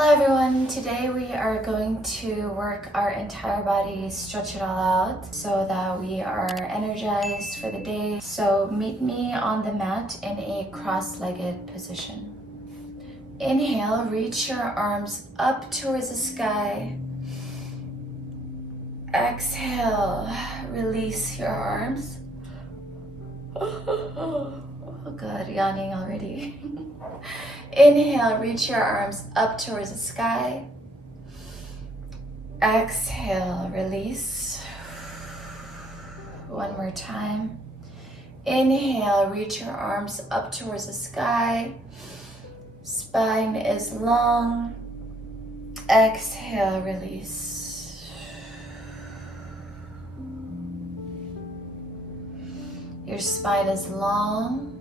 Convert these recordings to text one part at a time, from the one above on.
Hello everyone, today we are going to work our entire body, stretch it all out so that we are energized for the day. So meet me on the mat in a cross-legged position. Inhale, reach your arms up towards the sky. Exhale, release your arms. Oh God, yawning already. Inhale, reach your arms up towards the sky. Exhale, release. One more time. Inhale, reach your arms up towards the sky. Spine is long. Exhale, release. Your spine is long.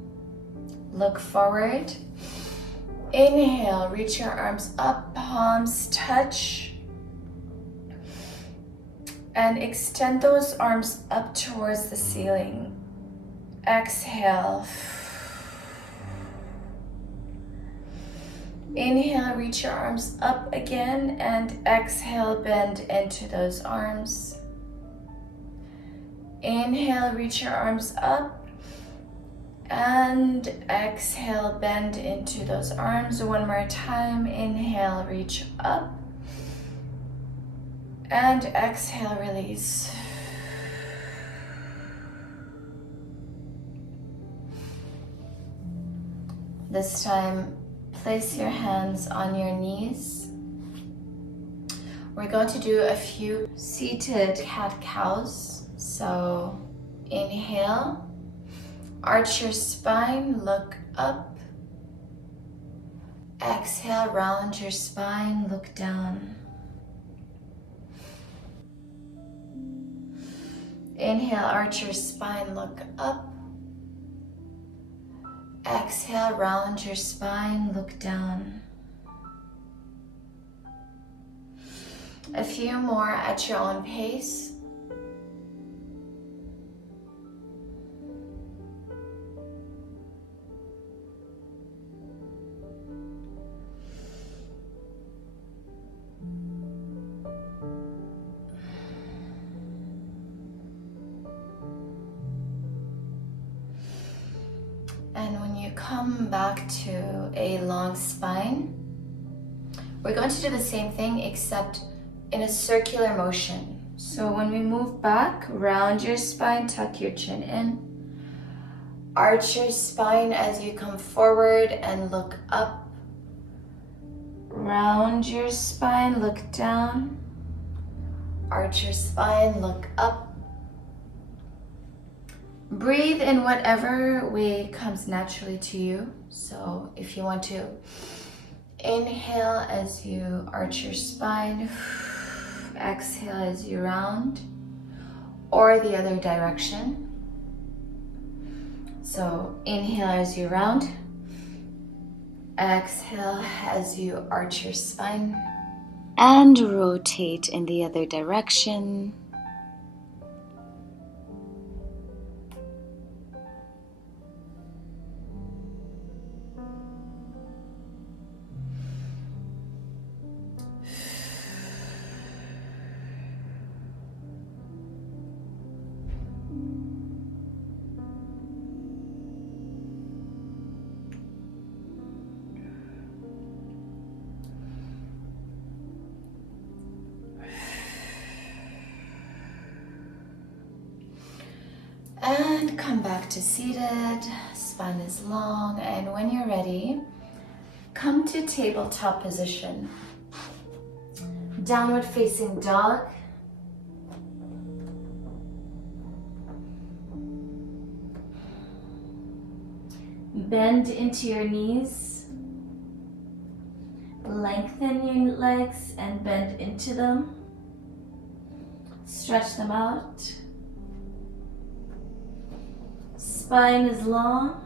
Look forward. Inhale, reach your arms up, palms touch. And extend those arms up towards the ceiling. Exhale. Inhale, reach your arms up again, and exhale, bend into those arms. Inhale, reach your arms up. And exhale, bend into those arms. One more time. Inhale, reach up. And exhale, release. This time, place your hands on your knees. We're going to do a few seated cat-cows. So inhale. Arch your spine, look up. Exhale, round your spine, look down. Inhale, arch your spine, look up. Exhale, round your spine, look down. A few more at your own pace. And when you come back to a long spine, we're going to do the same thing except in a circular motion. So when we move back, round your spine, tuck your chin in. Arch your spine as you come forward and look up. Round your spine, look down. Arch your spine, look up. Breathe in whatever way comes naturally to you. So if you want to inhale as you arch your spine, exhale as you round, or the other direction. So inhale as you round, exhale as you arch your spine, and rotate in the other direction. And come back to seated, spine is long, and when you're ready, come to tabletop position. Downward facing dog. Bend into your knees. Lengthen your legs and bend into them. Stretch them out. Spine is long.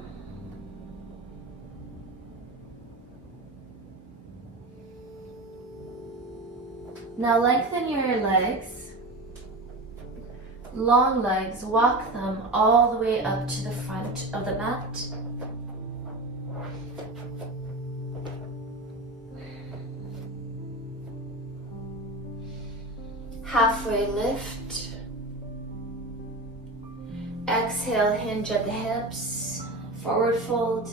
Now lengthen your legs. Long legs, walk them all the way up to the front of the mat. Halfway lift. Exhale, hinge at the hips, forward fold.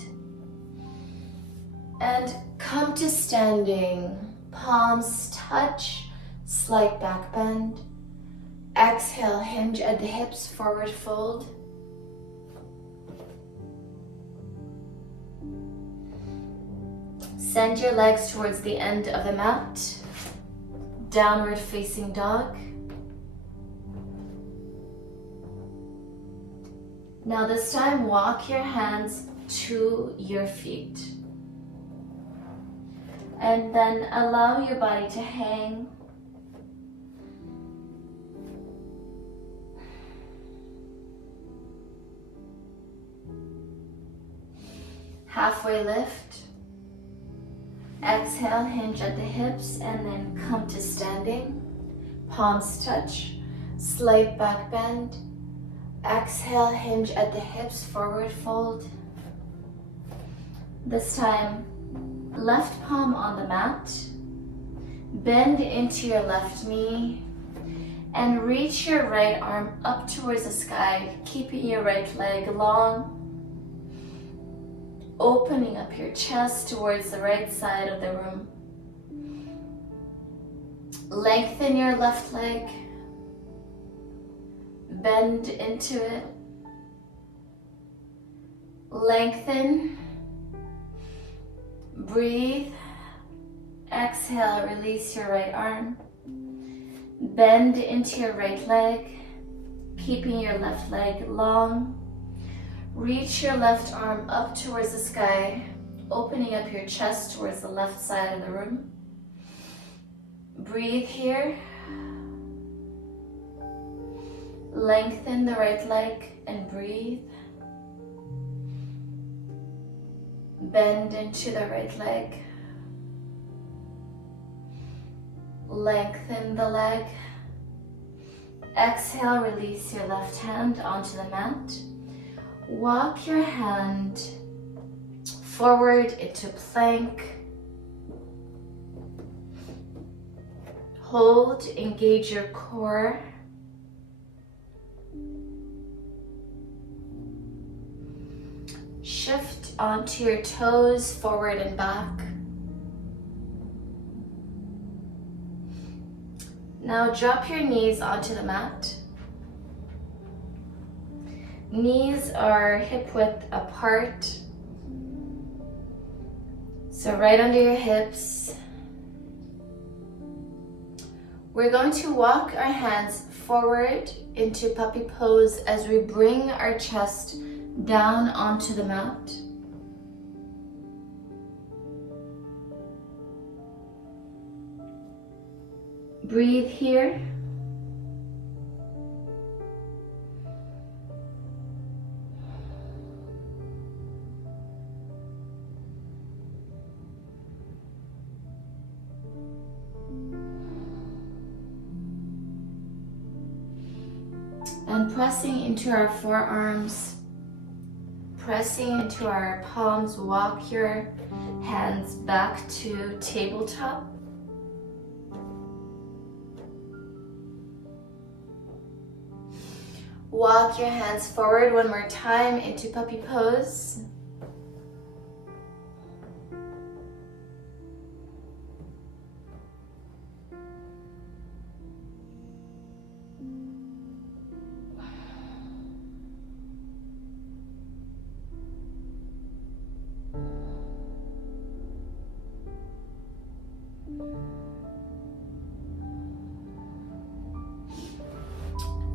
And come to standing. Palms touch, slight back bend. Exhale, hinge at the hips, forward fold. Send your legs towards the end of the mat. Downward facing dog. Now this time, walk your hands to your feet. And then allow your body to hang. Halfway lift. Exhale, hinge at the hips, and then come to standing. Palms touch, slight back bend. Exhale, hinge at the hips, forward fold. This time, left palm on the mat. Bend into your left knee and reach your right arm up towards the sky, keeping your right leg long. Opening up your chest towards the right side of the room. Lengthen your left leg. Bend into it. Lengthen. Breathe. Exhale, release your right arm. Bend into your right leg, keeping your left leg long. Reach your left arm up towards the sky, opening up your chest towards the left side of the room. Breathe here. Lengthen the right leg and breathe. Bend into the right leg. Lengthen the leg. Exhale, release your left hand onto the mat. Walk your hand forward into plank. Hold, engage your core. Shift onto your toes, forward and back. Now drop your knees onto the mat. Knees are hip width apart. So right under your hips. We're going to walk our hands forward into puppy pose as we bring our chest down onto the mat. Breathe here. And pressing into our forearms, pressing into our palms, walk your hands back to tabletop. Walk your hands forward one more time into puppy pose.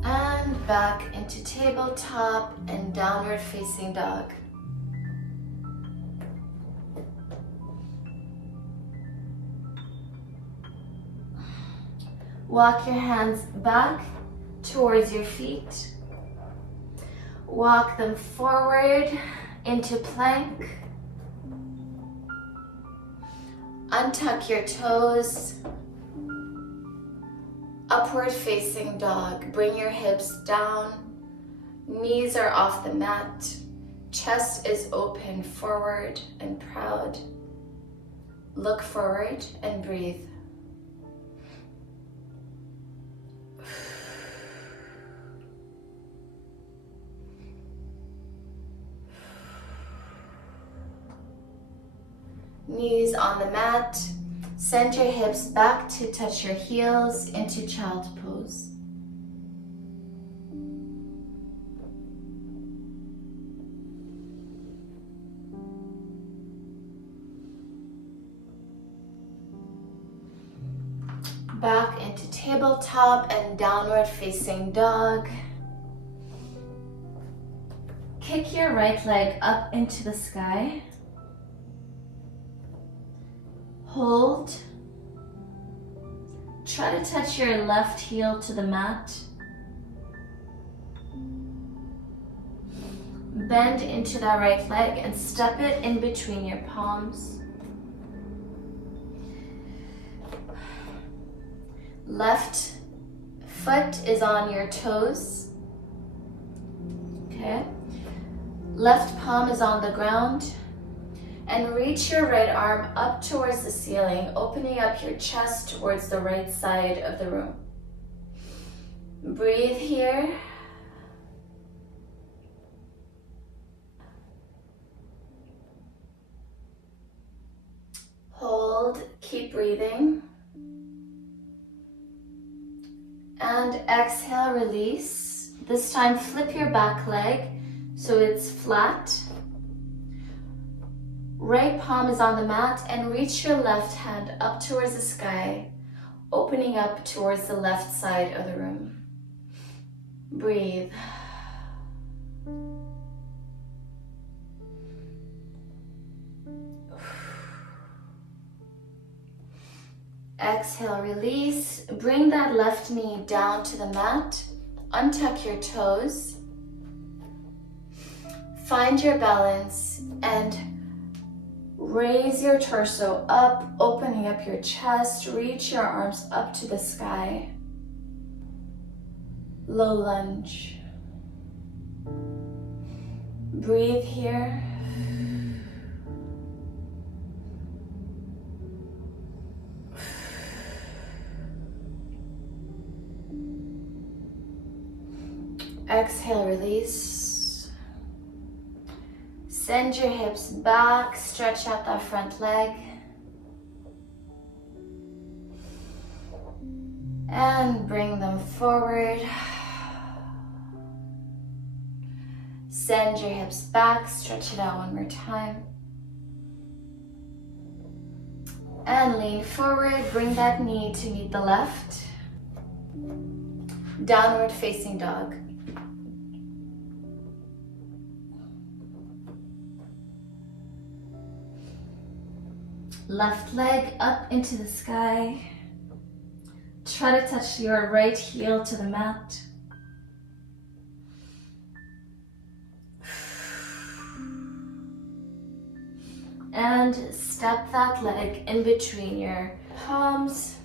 And back into tabletop and downward facing dog. Walk your hands back towards your feet. Walk them forward into plank. Untuck your toes. Upward facing dog. Bring your hips down. Knees are off the mat. Chest is open, forward and proud. Look forward and breathe. Knees on the mat. Send your hips back to touch your heels into child pose. Back into tabletop and downward facing dog. Kick your right leg up into the sky. Hold. Try to touch your left heel to the mat. Bend into that right leg and step it in between your palms. Left foot is on your toes. Okay. Left palm is on the ground. And reach your right arm up towards the ceiling, opening up your chest towards the right side of the room. Breathe here. Hold, keep breathing. And exhale, release. This time flip your back leg so it's flat. Right palm is on the mat and reach your left hand up towards the sky, opening up towards the left side of the room. Breathe. Exhale, release. Bring that left knee down to the mat. Untuck your toes. Find your balance and raise your torso up, opening up your chest. Reach your arms up to the sky. Low lunge. Breathe here. Exhale, release. Send your hips back, stretch out that front leg. And bring them forward. Send your hips back, stretch it out one more time. And lean forward, bring that knee to meet the left. Downward facing dog. Left leg up into the sky. Try to touch your right heel to the mat. And step that leg in between your palms.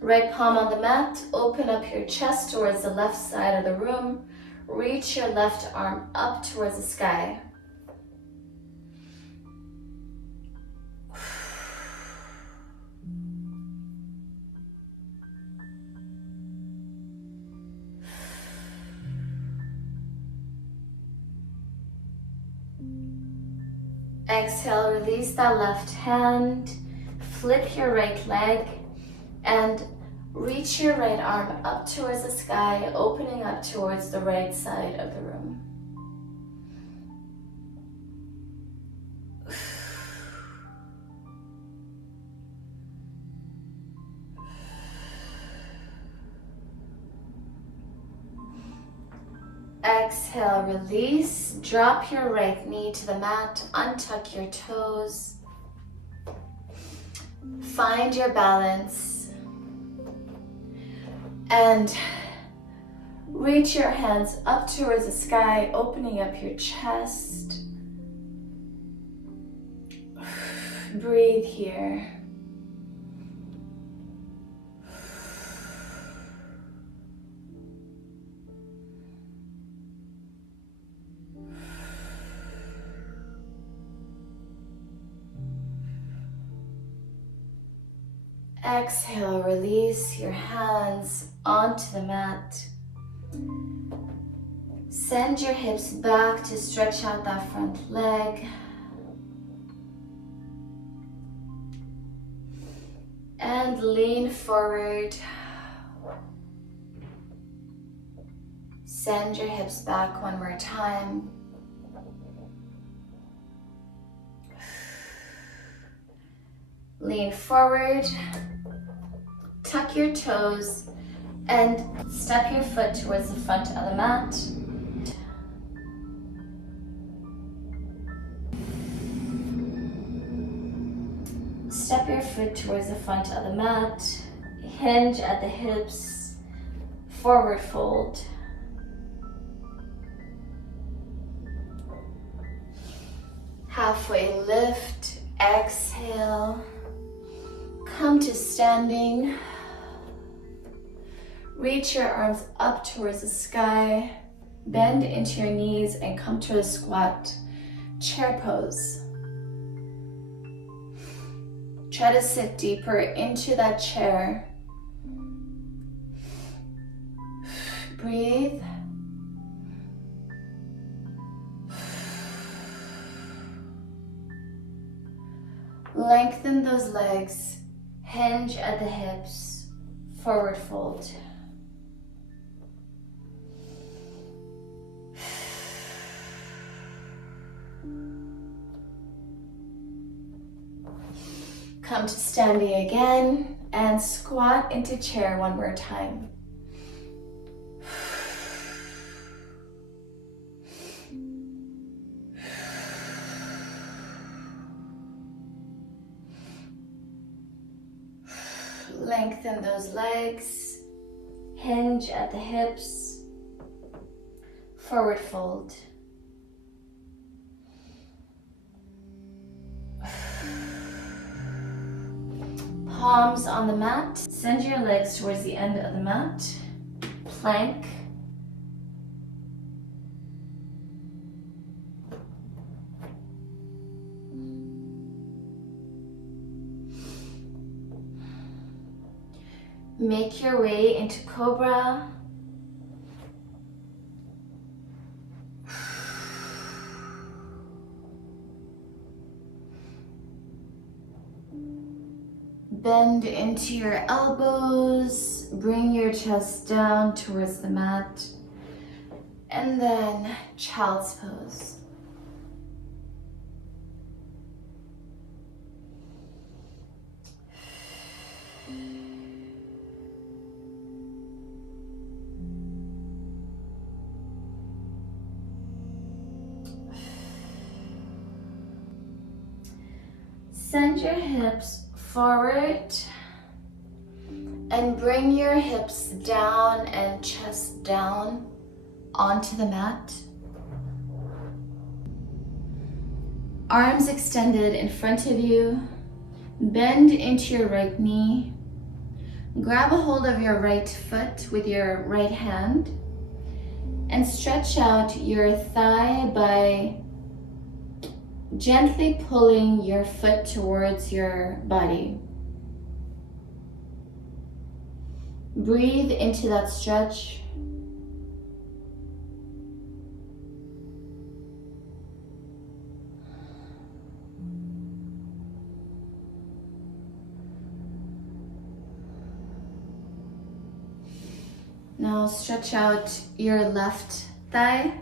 Right palm on the mat, open up your chest towards the left side of the room. Reach your left arm up towards the sky. Exhale, release that left hand. Flip your right leg and reach your right arm up towards the sky, opening up towards the right side of the room. Exhale, release. Drop your right knee to the mat, untuck your toes. Find your balance. And reach your hands up towards the sky, opening up your chest. Breathe here. Exhale, release your hands onto the mat. Send your hips back to stretch out that front leg. And lean forward. Send your hips back one more time. Lean forward. Tuck your toes and step your foot towards the front of the mat. Step your foot towards the front of the mat. Hinge at the hips. Forward fold. Halfway lift. Exhale. Come to standing. Reach your arms up towards the sky. Bend into your knees and come to a squat. Chair pose. Try to sit deeper into that chair. Breathe. Lengthen those legs. Hinge at the hips. Forward fold. Come to standing again and squat into chair one more time. Lengthen those legs, hinge at the hips, forward fold. Palms on the mat. Send your legs towards the end of the mat. Plank. Make your way into Cobra. Bend into your elbows, bring your chest down towards the mat, and then child's pose. Send your hips forward and bring your hips down and chest down onto the mat. Arms extended in front of you. Bend into your right knee. Grab a hold of your right foot with your right hand and stretch out your thigh by gently pulling your foot towards your body. Breathe into that stretch. Now stretch out your left thigh.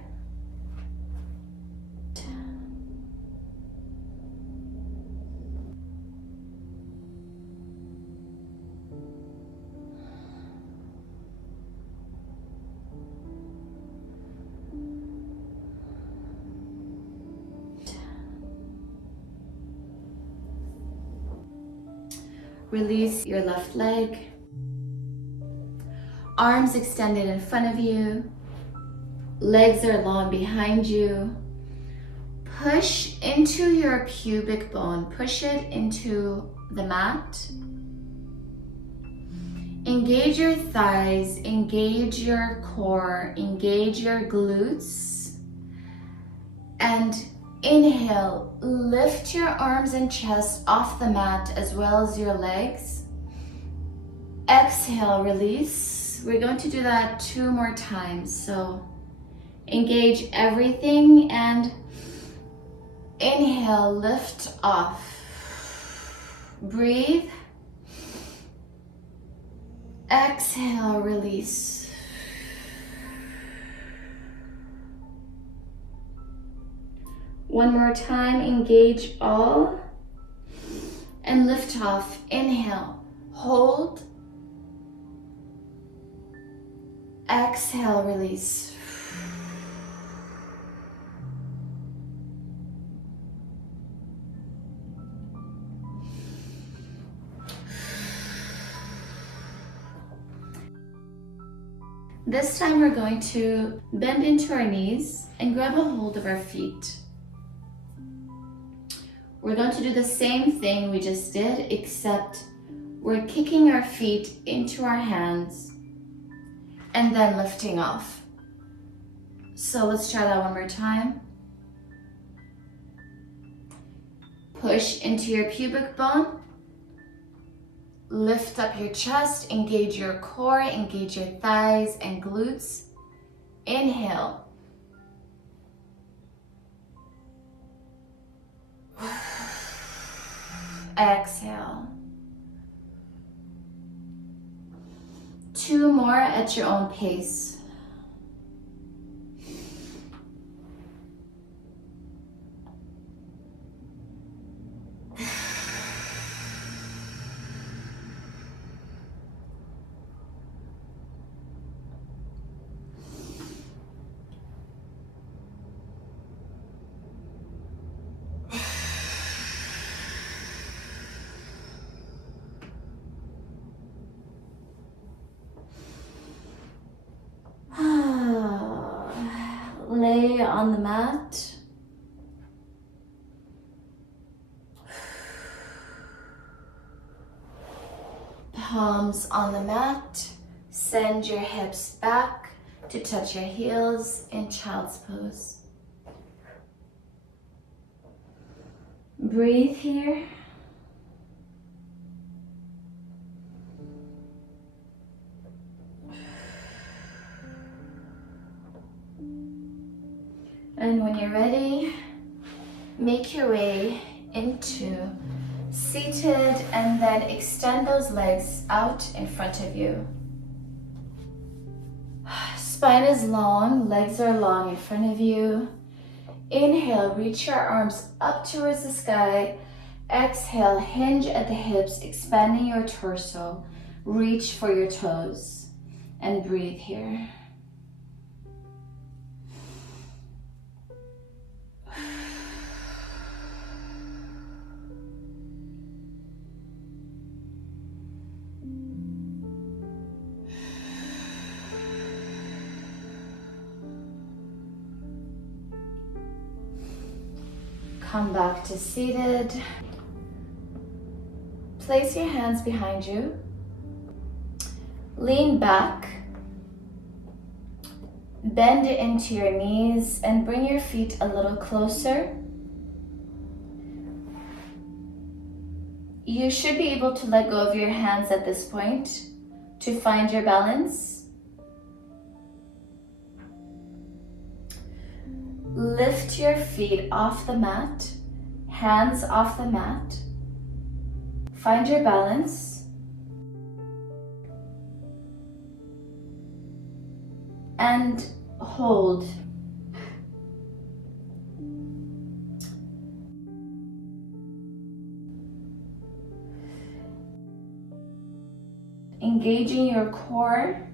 Release your left leg. Arms extended in front of you. Legs are long behind you. Push into your pubic bone. Push it into the mat. Engage your thighs. Engage your core. Engage your glutes. And inhale, lift your arms and chest off the mat as well as your legs. Exhale, release. We're going to do that 2 more times. So Engage everything and inhale, lift off. Breathe. Exhale, release. One more time, engage all and lift off. Inhale, hold. Exhale, release. This time we're going to bend into our knees and grab a hold of our feet. We're going to do the same thing we just did, except we're kicking our feet into our hands and then lifting off. So let's try that one more time. Push into your pubic bone. Lift up your chest, engage your core, engage your thighs and glutes. Inhale. Exhale. 2 more at your own pace. Lay on the mat. Palms on the mat. Send your hips back to touch your heels in child's pose. Breathe here. And when you're ready, make your way into seated and then extend those legs out in front of you. Spine is long, legs are long in front of you. Inhale, reach your arms up towards the sky. Exhale, hinge at the hips, expanding your torso. Reach for your toes and breathe here. Come back to seated. Place your hands behind you. Lean back. Bend into your knees and bring your feet a little closer. You should be able to let go of your hands at this point to find your balance. Lift your feet off the mat, hands off the mat. Find your balance. And hold. Engaging your core.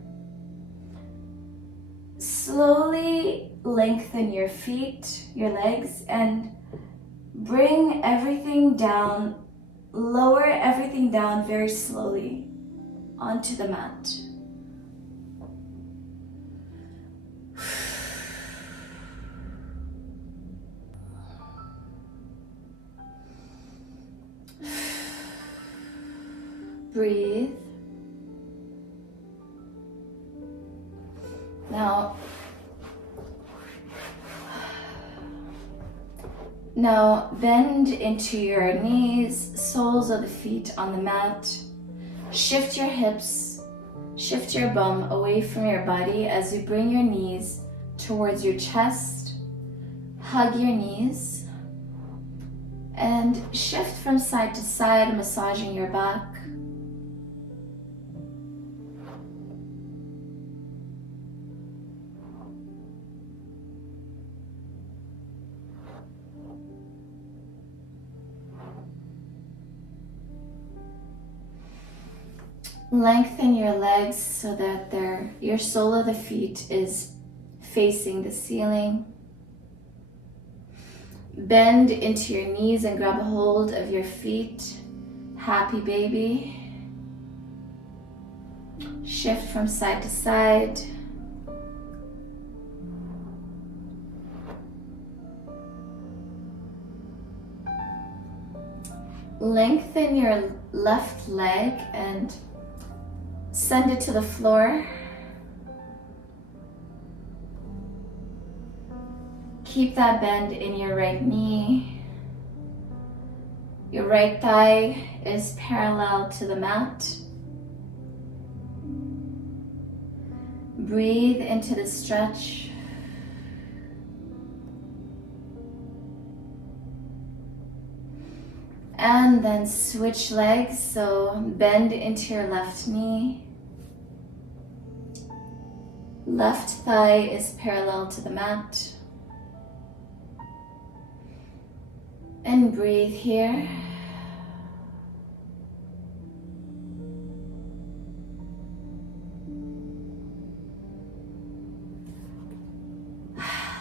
Slowly lengthen your feet, your legs, and bring everything down, lower everything down very slowly onto the mat. Breathe. Now bend into your knees, soles of the feet on the mat. Shift your hips, shift your bum away from your body as you bring your knees towards your chest. Hug your knees and shift from side to side, massaging your back. Lengthen your legs so that your sole of the feet is facing the ceiling. Bend into your knees and grab a hold of your feet. Happy baby. Shift from side to side. Lengthen your left leg and send it to the floor. Keep that bend in your right knee. Your right thigh is parallel to the mat. Breathe into the stretch. And then switch legs, so bend into your left knee. Left thigh is parallel to the mat. And breathe here.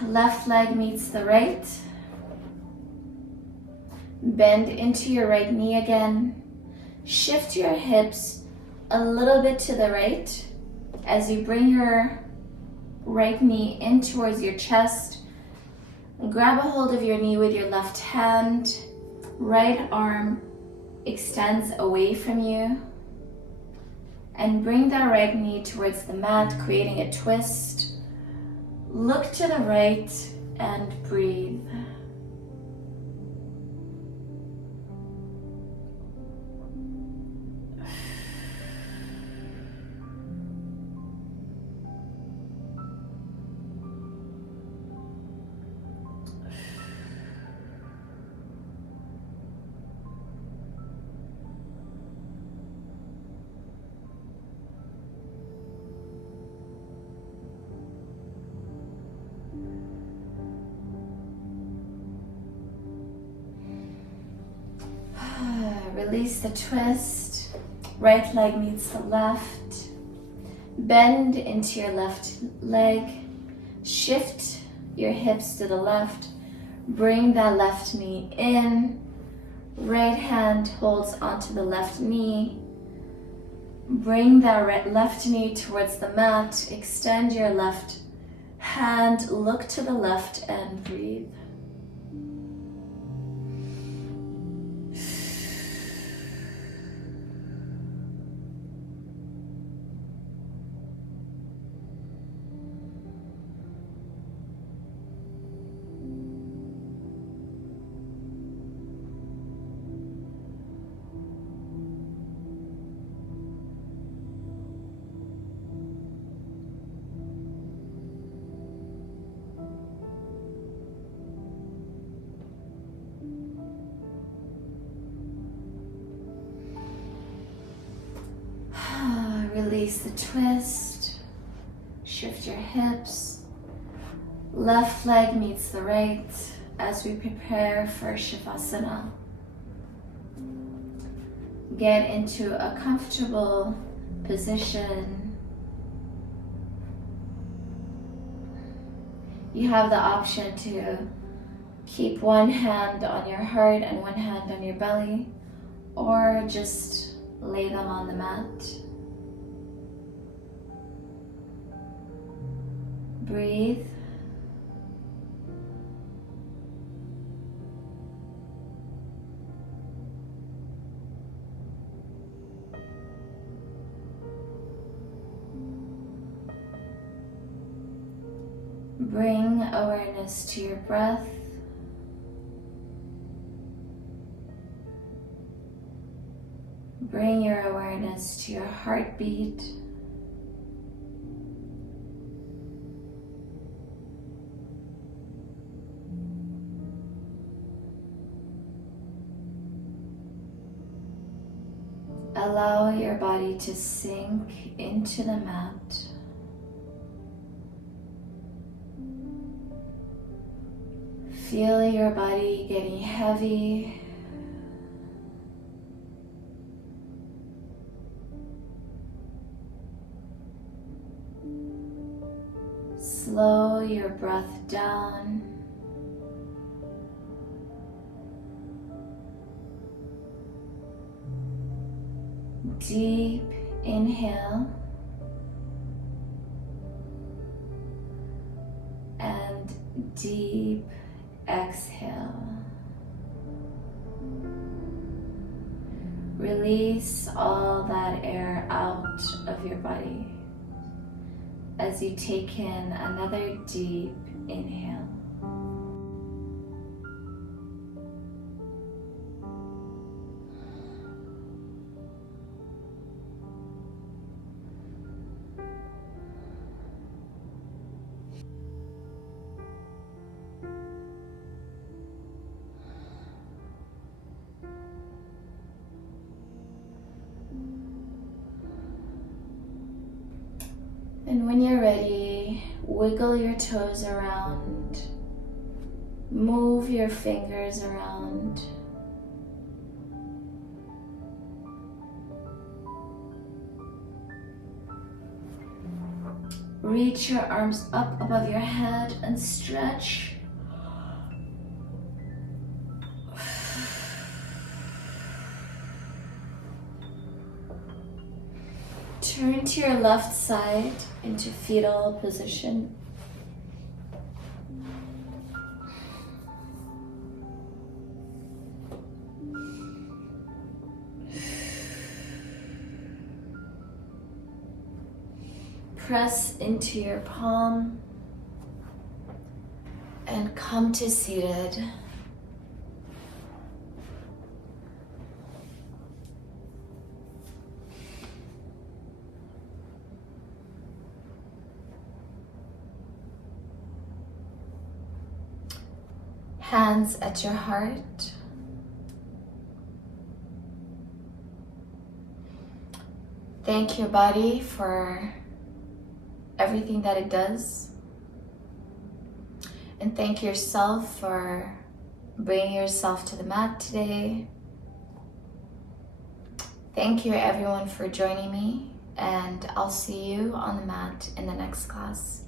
Left leg meets the right. Bend into your right knee again. Shift your hips a little bit to the right as you bring your right knee in towards your chest. Grab a hold of your knee with your left hand. Right arm extends away from you. And bring that right knee towards the mat, creating a twist. Look to the right and breathe. Release the twist. Right leg meets the left. Bend into your left leg. Shift your hips to the left. Bring that left knee in. Right hand holds onto the left knee. Bring that left knee towards the mat. Extend your left hand. Look to the left and breathe. Release the twist. Shift your hips. Left leg meets the right as we prepare for Shavasana. Get into a comfortable position. You have the option to keep one hand on your heart and one hand on your belly, or just lay them on the mat. Breathe. Bring awareness to your breath. Bring your awareness to your heartbeat. Allow your body to sink into the mat. Feel your body getting heavy. Slow your breath down. Deep inhale and deep exhale. Release all that air out of your body as you take in another deep inhale. And when you're ready, wiggle your toes around, move your fingers around. Reach your arms up above your head and stretch. Turn to your left side into fetal position. Press into your palm and come to seated. Hands at your heart. Thank your body for everything that it does. And thank yourself for bringing yourself to the mat today. Thank you everyone for joining me, and I'll see you on the mat in the next class.